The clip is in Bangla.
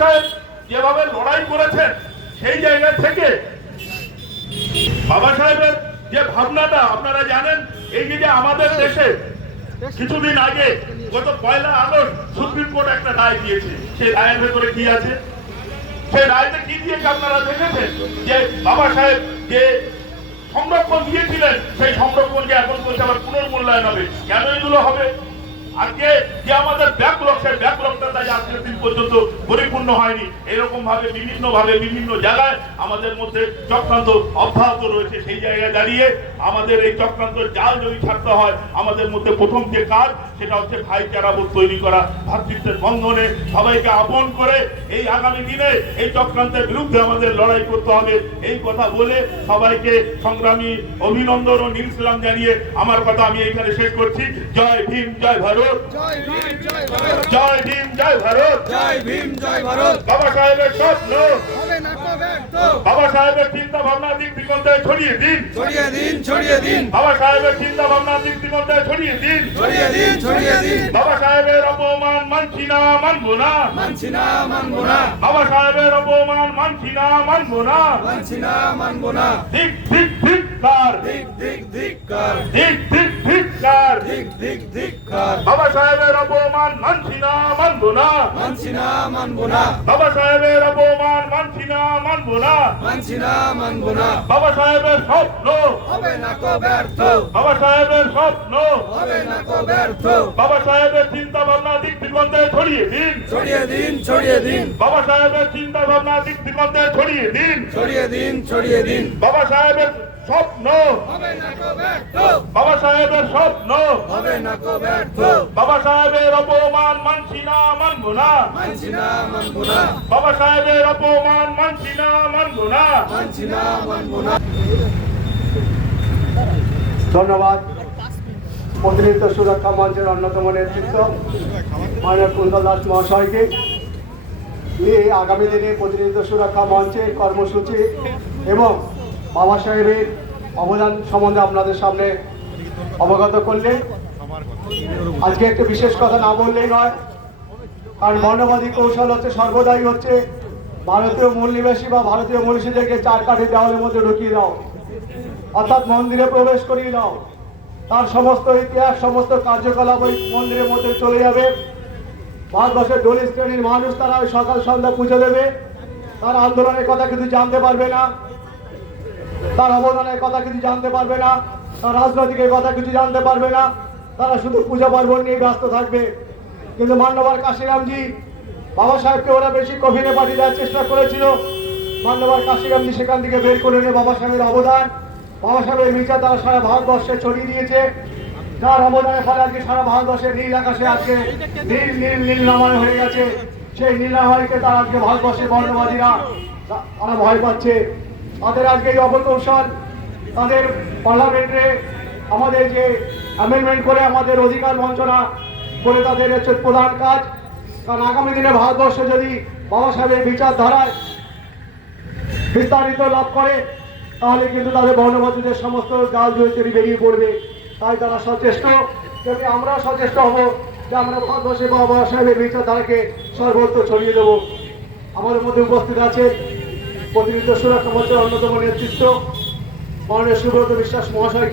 সাহেব যেভাবে লড়াই করেছেন সেই জায়গা থেকে বাবা সাহেবের যে ভাবনাটা আপনারা জানেন, এই যে আমাদের দেশে কিছুদিন আগে গত 1 আগস্ট সুপ্রিম কোর্ট একটা রায় দিয়েছে, সেই রায়ের ভেতরে কি আছে, সেই রায়টা কি দিয়েছে আপনারা দেখেছেন? যে বাবা সাহেব যে সংরক্ষণ দিয়েছিলেন সেই সংরক্ষণকে এখন বলছে আবার পুনর্মূল্যায়ন হবে। কেন এগুলো হবে? আজকে যে আমাদের ব্যাকলগ, সেই ব্যাকলগটা তাই আজকের দিন পর্যন্ত পরিপূর্ণ হয়নি। এরকম ভাবে বিভিন্ন জায়গায় আমাদের মধ্যে চক্রান্ত অব্যাহত রয়েছে। সেই জায়গায় দাঁড়িয়ে আমাদের এই চক্রান্তের জাল যদি ছাড়তে হয়, আমাদের মধ্যে প্রথম যে কাজ সেটা হচ্ছে ভাইচারাবোধ তৈরি করা, ভ্রাতৃত্বের বন্ধনে সবাইকে আপন করে এই আগামী দিনে এই চক্রান্তের বিরুদ্ধে আমাদের লড়াই করতে হবে। এই কথা বলে সবাইকে সংগ্রামী অভিনন্দন ও নীল সালাম জানিয়ে আমার কথা আমি এইখানে শেষ করছি। জয় ভীম, জয় ভারত। জয় ভীম, জয় ভারত। জয় ভীম, জয় ভারত। জয় ভীম, জয় ভারত। বাবা সাহেবের স্বপ্ন হবে না তো ব্যর্থ। বাবা সাহেবের চিন্তা ভাবনা দিক দিগন্তে ছড়িয়ে দিন, ছড়িয়ে দিন, ছড়িয়ে দিন। বাবা সাহেবের চিন্তা ভাবনা দিক দিগন্তে ছড়িয়ে দিন, ছড়িয়ে দিন, ছড়িয়ে দিন। বাবা সাহেবের অপমান মানছি না, মানবো না, মানছি না, মানবো না। বাবা সাহেবের অপমান মানছি না, মানবো না, মানছি না, মানবো না। দিক দিক ধিক্কার, দিক দিক ধিক্কার, দিক দিক ধিক্কার, দিক দিক ধিক্কার। বাবা সাহেবের অপমান মানছি না, মানবো না, মানছি না, মানবো না। বাবা সাহেবের অপমান মানছি না, মানবো না, মানছি না, মানবো না। বাবা সাহেবের স্বপ্ন হবে না তো ব্যর্থ। বাবা সাহেবের স্বপ্ন হবে না তো ব্যর্থ। বাবা সাহেবের চিন্তা ভাবনা দিক দিগন্তে ছড়িয়ে দিন, ছড়িয়ে দিন, ছড়িয়ে দিন। বাবা সাহেবের চিন্তা ভাবনা দিক দিগন্তে ছড়িয়ে দিন, ছড়িয়ে দিন, ছড়িয়ে দিন। বাবা সাহেবের স্বপ্ন হবে না তো ব্যর্থ। বাবা সাহেবের স্বপ্ন হবে না তো ব্যর্থ। বাবা সাহেবের অপমান মানছি না, মানবো না, মানছি না, মানবো না। বাবা সাহেবের অপমান মানছি না, মানবো না, মানছি না, মানবো না। ধন্যবাদ প্রতিনিধিত্ব সুরক্ষা মঞ্চের অন্যতম নেতৃত্ব মাননীয় কুন্তল দাস মহাশয়কে। এই আগামী দিনে প্রতিনিধিত্ব সুরক্ষা মঞ্চের কর্মসূচি এবং বাবা সাহেবের অবদান সম্বন্ধে আপনাদের সামনে অবগত করলেন। আজকে একটা বিশেষ কথা না বললেই নয়, কারণ বর্ণবাদী কৌশল হচ্ছে সর্বদাই হচ্ছে ভারতীয় মূল নিবাসী বা ভারতীয় মনীষীদেরকে চার কাঠি দেওয়ালের মধ্যে ঢুকিয়ে দাও, অর্থাৎ মন্দিরে প্রবেশ করিয়ে দাও। তার সমস্ত ইতিহাস, সমস্ত কার্যকলাপ ওই মন্দিরের মধ্যে চলে যাবে। ভারতবর্ষের দলিত শ্রেণীর মানুষ তারা ওই সকাল সন্ধ্যা পুজো দেবে, তার আন্দোলনের কথা কিছু জানতে পারবে না, তার অবদানের কথা কিছু জানতে পারবে না, তার রাজনৈতিকের কথা কিছু জানতে পারবে না। তারা শুধু পূজা পার্বণ নিয়ে ব্যস্ত থাকবে। কিন্তু মান্যবর কাশিরামজি, বাবা সাহেবকে ওরা বেশি কফিনে পাঠিয়ে দেওয়ার চেষ্টা করেছিল। মান্যবর কাশিরামজি সেখান থেকে বের করে এনে বাবা সাহেবের অবদান, বাবা সাহেবের বিচার তারা সারা ভারতবর্ষে ছড়িয়ে দিয়েছে। যার অবদানের ফলে আজকে সারা ভারতবর্ষের নীল আকাশে আজকে নীল নীল নীলনাময় হয়ে গেছে। সেই নীলনাময়কে তারা আজকে ভারতবর্ষের বর্ণবাদীরা তারা ভয় পাচ্ছে। তাদের আজকে এই অপকৌশল, তাদের পার্লামেন্টে আমাদের যে অ্যামেন্ডমেন্ট করে আমাদের অধিকার বঞ্চনা করে তাদের হচ্ছে প্রধান কাজ। কারণ আগামী দিনে ভারতবর্ষে যদি বাবা সাহেবের বিচারধারায় বিস্তারিত লাভ করে, তাহলে কিন্তু তাদের বর্ণবাদীদের সমস্ত জাল জয়চুরি বেরিয়ে পড়বে। তাই তারা সচেষ্ট, যদি আমরা সচেষ্ট হব যে আমরা ভারতবর্ষে বাবা সাহেবের বিচারধারাকে সর্বত্র ছড়িয়ে দেবো। আমাদের মধ্যে উপস্থিত আছে প্রতিনিধিত্ব সুরক্ষা মঞ্চের অন্যতম নেতৃত্ব মাননীয় সুব্রত বিশ্বাস মহাশয়।